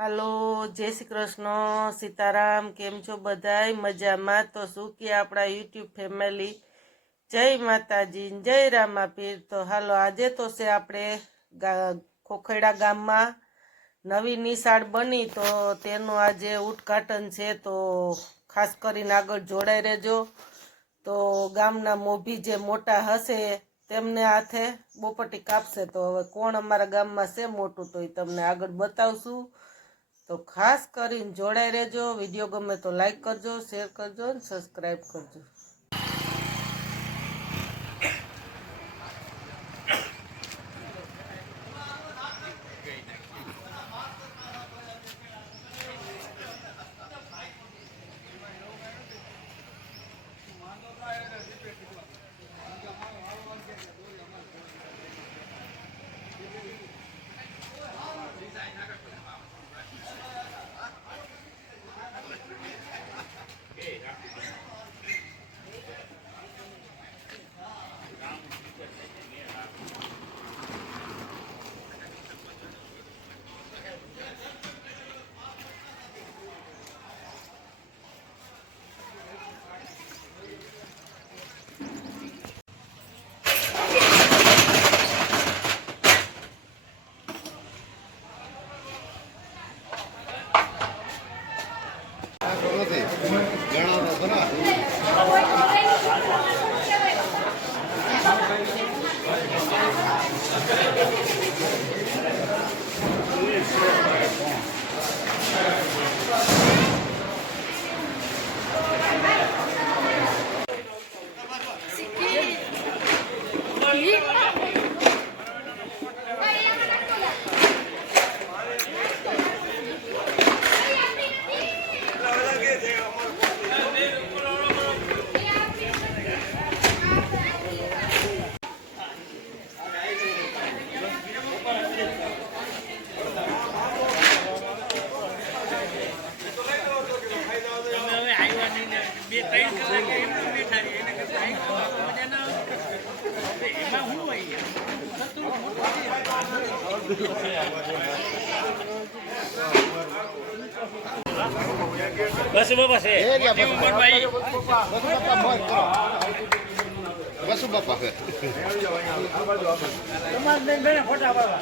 હાલો, જય શ્રી કૃષ્ણ, સીતારામ. કેમ છો બધાય? મજામાં? તો શું કે આપણા યુટ્યુબ ફેમિલી, જય માતાજી, જય રામાપીર. તો હાલો, આજે તો છે આપણે ખોખેડા ગામમાં નવી નિશાળ બની, તો તેનું આજે ઉદ્ઘાટન છે. તો ખાસ કરીને આગળ જોડાઈ રહેજો. તો ગામના મોભી જે મોટા હશે તેમને હાથે બોપટી કાપશે. તો હવે કોણ અમારા ગામમાં છે મોટું, તો એ તમને આગળ બતાવશું. તો ખાસ કરીને જોડાઈ રહેજો. વિડીયો ગમે તો લાઈક કરજો, શેર કરજો અને સબસ્ક્રાઈબ કરજો. બસ બાપા છે બસ બાપા છે ફોટા બાબા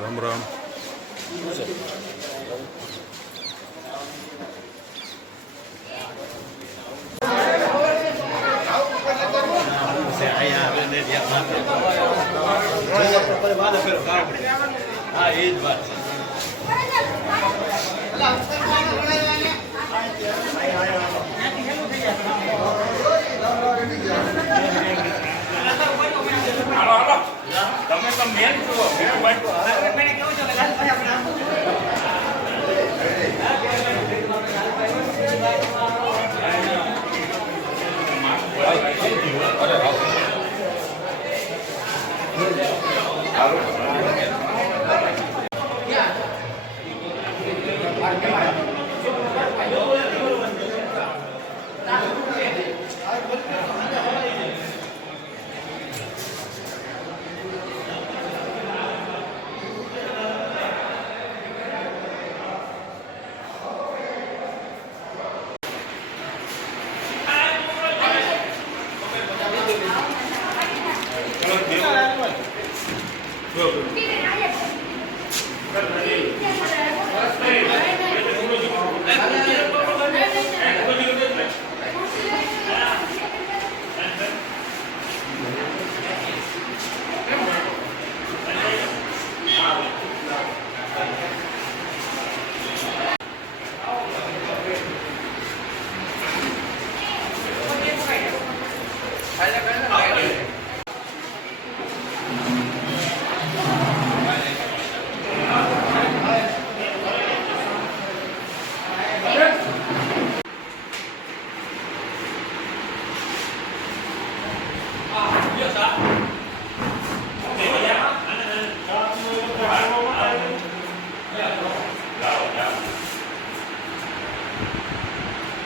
રામ રામ. હા એ જ વાત તમે તો મેન છો કેવું છો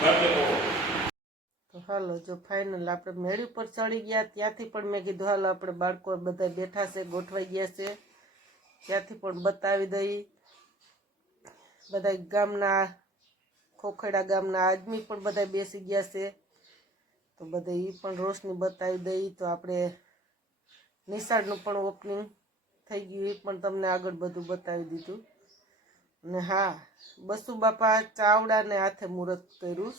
તો હાલો જો ફાઇનલ આપણે મેળી પર ચડી ગયા ત્યાંથી પણ મેં કીધું હાલો આપણે બાળકો બધા બેઠા છે ગોઠવાઈ ગયા છે ત્યાંથી પણ બતાવી દઈ બધા ગામના ખોખેડા ગામના આદમી પણ બધા બેસી ગયા છે તો બધા એ પણ રોશની બતાવી દઈ તો આપણે નિશાળનું પણ ઓપનિંગ થઈ ગયું એ પણ તમને આગળ બધું બતાવી દીધું અને હા બસુ બાપા ચાવડાને હાથે મુહૂર્ત કર્યું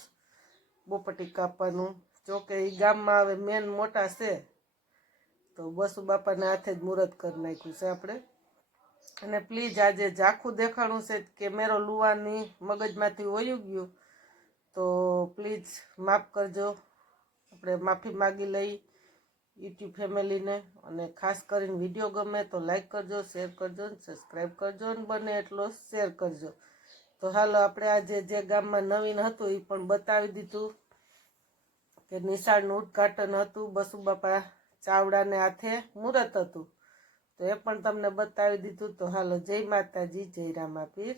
બોપટી કાપવાનું જોકે એ ગામમાં હવે મેન મોટા છે તો બસુ બાપાના હાથે જ મુહૂર્ત કરી નાખ્યું છે આપણે અને પ્લીઝ આજે ઝાખું દેખાણું છે કેમેરો લુવાની મગજમાંથી વયું ગયું તો પ્લીઝ માફ કરજો આપણે માફી માગી લઈ યુટ્યુબ ફેમિલીને અને ખાસ કરીને વિડીયો ગમે તો લાઈક કરજો શેર કરજો ને સબસ્ક્રાઈબ કરજો ને બને એટલો શેર કરજો તો હાલો આપણે આજે જે ગામમાં નવીન હતું એ પણ બતાવી દીધું કે નિશાળનું ઉદ્ઘાટન હતું બસુ બાપા ચાવડાને હાથે મુહૂર્ત હતું તો એ પણ તમને બતાવી દીધું તો હાલો જય માતાજી જય રામાપીર